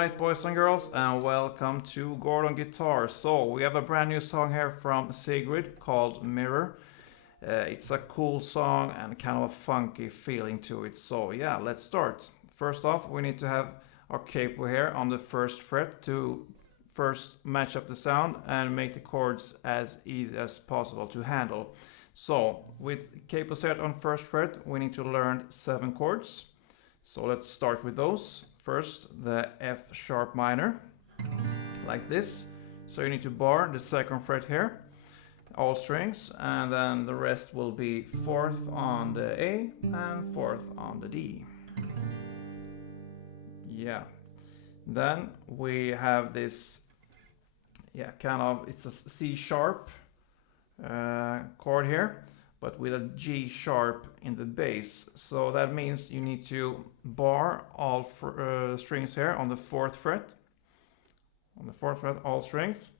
Alright, boys and girls, and welcome to Gordon Guitar. So, we have a brand new song here from Sigrid called Mirror. It's a cool song and kind of a funky feeling to it. So, yeah, let's start. First off, we need to have our capo here on the first fret to first match up the sound and make the chords as easy as possible to handle. So, with capo set on first fret, we need to learn 7 chords. So let's start with those. First, the F sharp minor, like this. So you need to bar the second fret here, all strings, and then the rest will be 4th on the A and 4th on the D. Yeah. Then we have this, it's a C sharp chord here, but with a G sharp in the bass. So that means you need to bar all strings here on the 4th fret. On the 4th fret, all strings.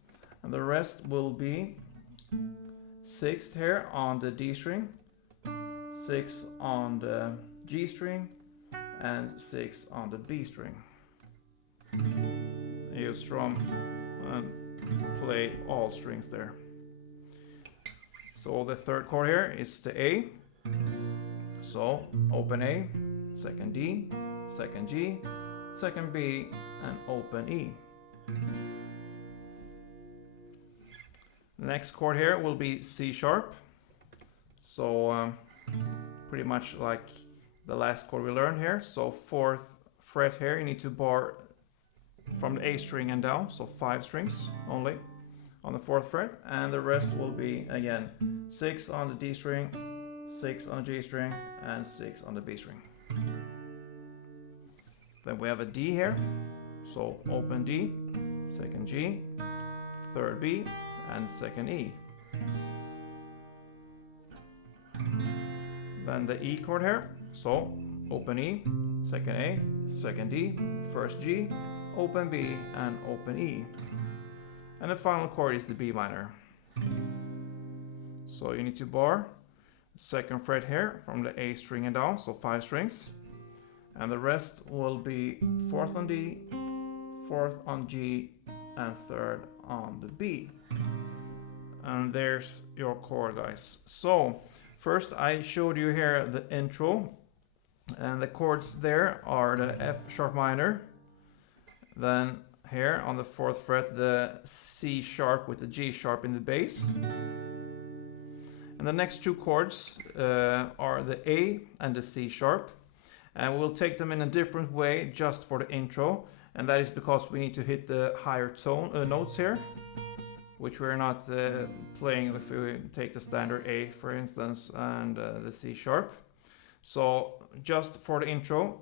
And the rest will be 6th here on the D string, 6 on the G string, and 6 on the B string. You strum and play all strings there. So the third chord here is the A. So open A, second D, second G, second B, and open E. The next chord here will be C sharp. So pretty much like the last chord we learned here. So 4th fret here, you need to bar from the A string and down, so 5 strings only on the 4th fret, and the rest will be again 6 on the D string, 6 on the G string, and 6 on the B string. Then we have a D here, so open D, second G, third B, and second E. Then the E chord here, so open E, second A, second D, first G, open B, and open E. And the final chord is the B minor. So you need to bar the second fret here from the A string and down, so 5 strings. And the rest will be 4th on D, 4th on G, and 3rd on the B. And there's your chord, guys. So first I showed you here the intro, and the chords there are the F sharp minor, then here on the 4th fret the C sharp with the G sharp in the bass. And the next 2 chords are the A and the C sharp. And we'll take them in a different way just for the intro. And that is because we need to hit the higher tone notes here, which we're not playing if we take the standard A, for instance, and the C sharp. So just for the intro,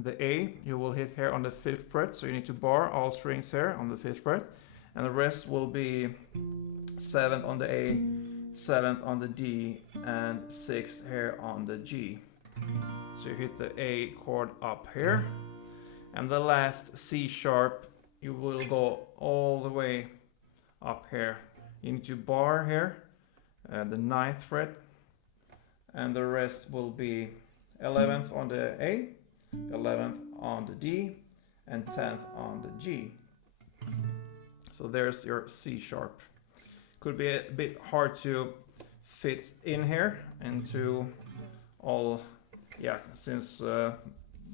the A you will hit here on the 5th fret, so you need to bar all strings here on the 5th fret, and the rest will be 7th on the A, 7th on the D, and 6th here on the G. So you hit the A chord up here, and the last C sharp you will go all the way up here. You need to bar here the 9th fret, and the rest will be 11th on the A, 11th on the D, and 10th on the G. So there's your C sharp. Could be a bit hard to fit in here into all, since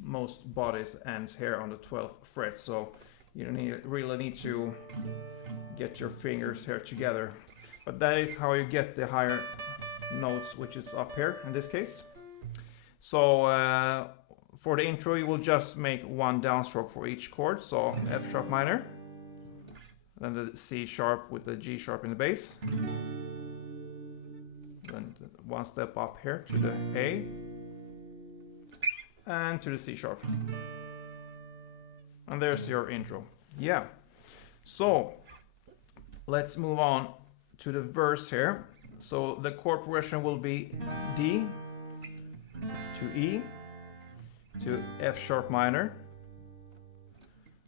most bodies ends here on the 12th fret, so you really need to get your fingers here together. But that is how you get the higher notes, which is up here in this case. So for the intro you will just make 1 downstroke for each chord, so F sharp minor, then the C sharp with the G sharp in the bass, then 1 step up here to the A and to the C sharp. And there's your intro. Yeah. So let's move on to the verse here. So the chord progression will be D to E to F sharp minor,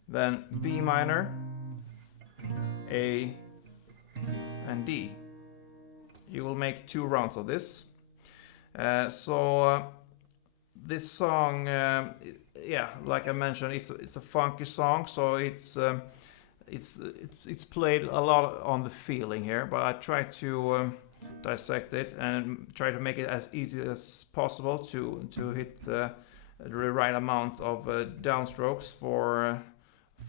then B minor, A, and D. You will make 2 rounds of this. this song, yeah, like I mentioned, it's a funky song, so it's played a lot on the feeling here, but I try to dissect it and try to make it as easy as possible to hit the right amount of downstrokes for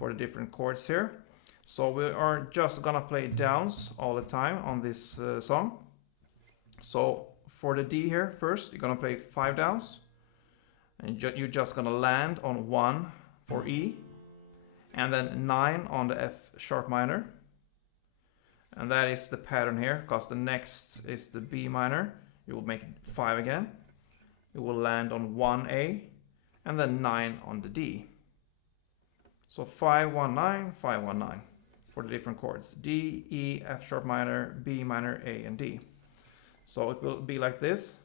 the different chords here. So we are just gonna play downs all the time on this song. So for the D here first, you're gonna play 5 downs, and you're just gonna land on 1 for E, and then 9 on the F sharp minor. And that is the pattern here, because the next is the B minor. You will make it 5 again. It will land on 1A, and then 9 on the D. So 5, 1, 9, 5, 1, 9 for the different chords. D, E, F sharp minor, B minor, A, and D. So it will be like this.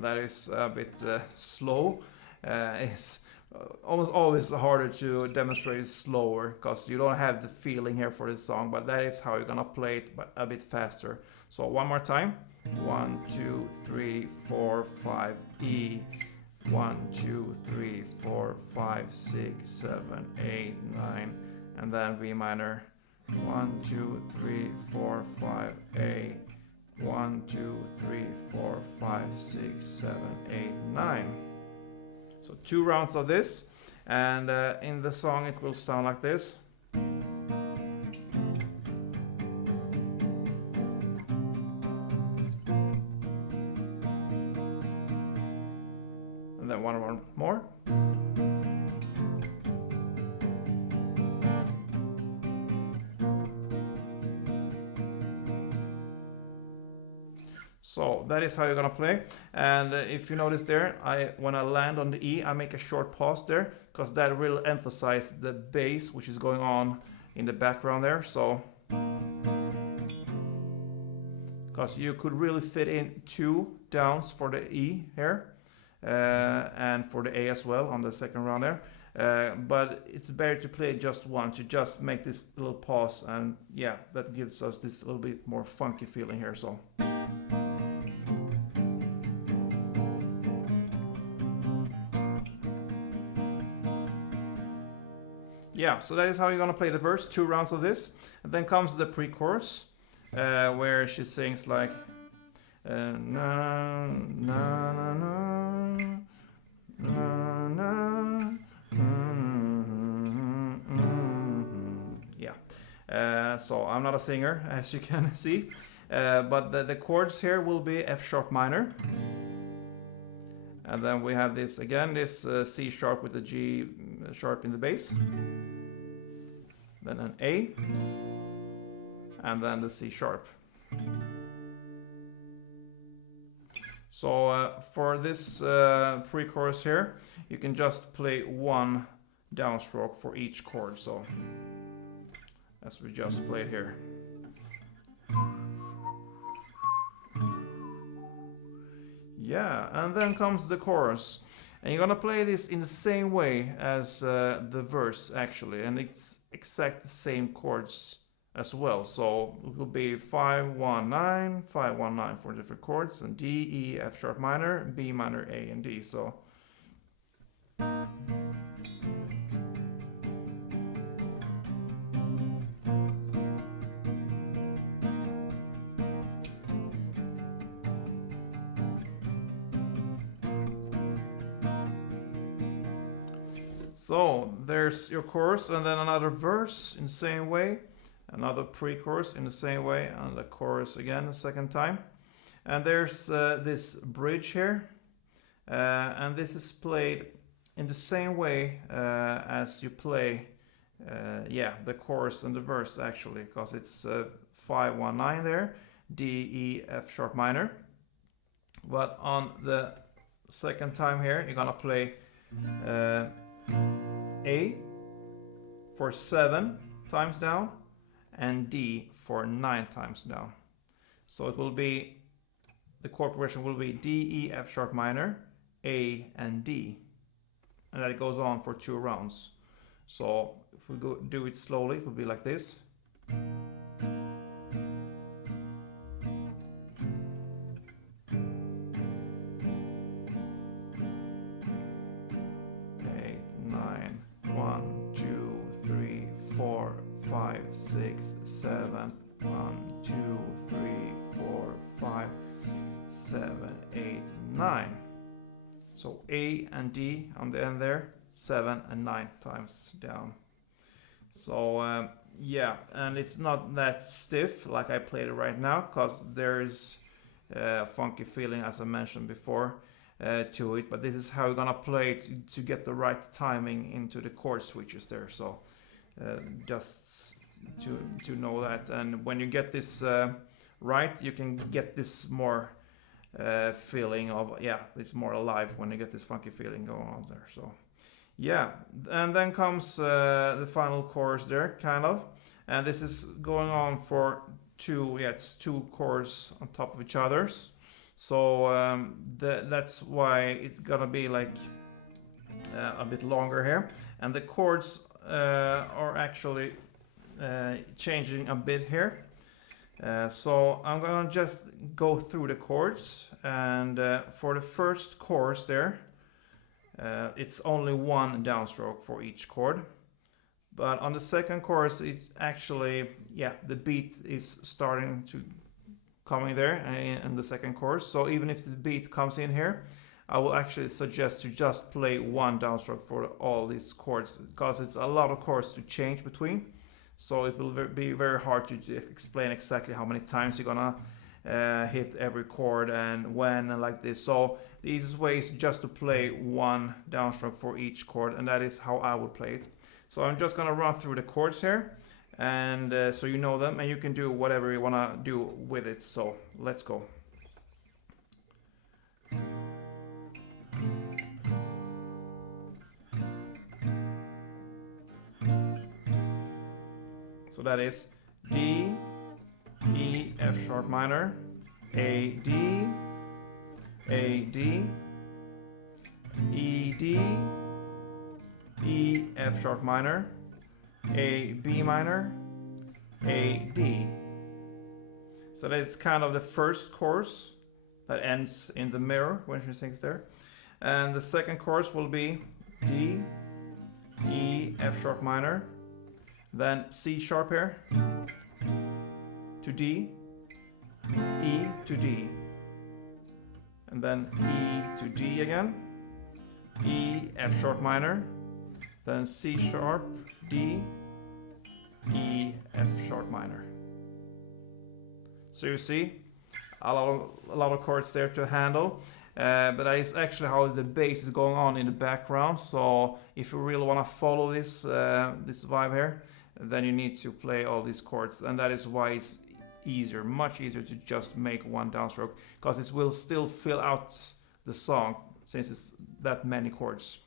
That is a bit slow. It's almost always harder to demonstrate it slower because you don't have the feeling here for this song, but that is how you're gonna play it, but a bit faster. So one more time. 1, 2, 3, 4, 5, E. 1, 2, 3, 4, 5, 6, 7, 8, 9, and then B minor. 1, 2, 3, 4, 5, A. 1, 2, 3, 4, 5, 6, 7, 8, 9. So 2 rounds of this, and in the song it will sound like this. And then one round more. So that is how you're gonna play. And if you notice there, when I land on the E, I make a short pause there, because that will emphasize the bass which is going on in the background there. So, because you could really fit in 2 downs for the E here, and for the A as well on the second round there. But it's better to play just one, to just make this little pause, and yeah, that gives us this little bit more funky feeling here. So. Yeah, so that is how you're gonna play the verse, 2 rounds of this. And then comes the pre-chorus, where she sings like na na na na na na. Yeah. So I'm not a singer, as you can see, but the chords here will be F sharp minor. And then we have this again, this C sharp with the G sharp in the bass. Then an A, and then the C sharp. So for this pre-chorus here, you can just play 1 downstroke for each chord, so as we just played here. Yeah, and then comes the chorus. And you're gonna play this in the same way as the verse actually, and it's exact the same chords as well. So it will be 5, 1, 9, 5, 1, 9 for different chords, and D, E, F sharp minor, B minor, A, and D. So So there's your chorus, and then another verse in the same way, another pre-chorus in the same way, and the chorus again the second time. And there's this bridge here, and this is played in the same way as you play the chorus and the verse actually, because it's 5, 1, 9 there, D, E, F sharp minor. But on the second time here, you're gonna play A for 7 times down, and D for 9 times down. So it will be the chord progression will be D, E, F sharp minor, A, and D. And that goes on for 2 rounds. So if we do it slowly, it will be like this. 5, 6, 7, 1, 2, 3, 4, 5, 7, 8, 9. So A and D on the end there, 7 and 9 times down. So yeah, and it's not that stiff like I played it right now, because there's a funky feeling, as I mentioned before, to it. But this is how you're gonna play it to get the right timing into the chord switches there. So just to know that, and when you get this right, you can get this more feeling of, yeah, it's more alive when you get this funky feeling going on there. So yeah, and then comes the final chorus there, kind of, and this is going on for it's two chords on top of each other's. So that's why it's gonna be like a bit longer here, and the chords are actually changing a bit here. So I'm gonna just go through the chords, and for the first chorus there, it's only one downstroke for each chord. But on the second chorus, it actually, yeah, the beat is starting to coming there in the second chorus. So even if the beat comes in here, I will actually suggest to just play one downstroke for all these chords, because it's a lot of chords to change between. So it will be very hard to explain exactly how many times you're gonna hit every chord and when and like this. So the easiest way is just to play one downstroke for each chord, and that is how I would play it. So I'm just gonna run through the chords here, and so you know them, and you can do whatever you wanna do with it. So let's go. So that is D, E, F sharp minor, A, D, A, D, E, D, E, F sharp minor, A, B minor, A, D. So that's kind of the first chorus that ends in the mirror when she sings there. And the second chorus will be D, E, F sharp minor, then C sharp here, to D, E to D, and then E to D again, E, F sharp minor, then C sharp, D, E, F sharp minor. So you see, a lot of chords there to handle, but that is actually how the bass is going on in the background. So if you really want to follow this this vibe here, then you need to play all these chords, and that is why it's easier, much easier to just make one downstroke, because it will still fill out the song since it's that many chords.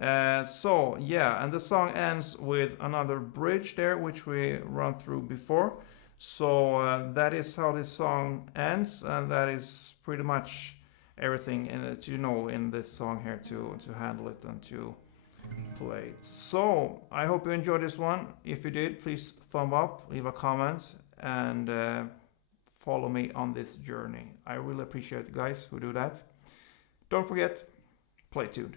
So yeah, and the song ends with another bridge there, which we run through before. So that is how this song ends, and that is pretty much everything to know in this song here to handle it and to play it. So I hope you enjoyed this one. If you did, please thumb up, leave a comment, and follow me on this journey. I really appreciate you guys who do that. Don't forget, play tuned.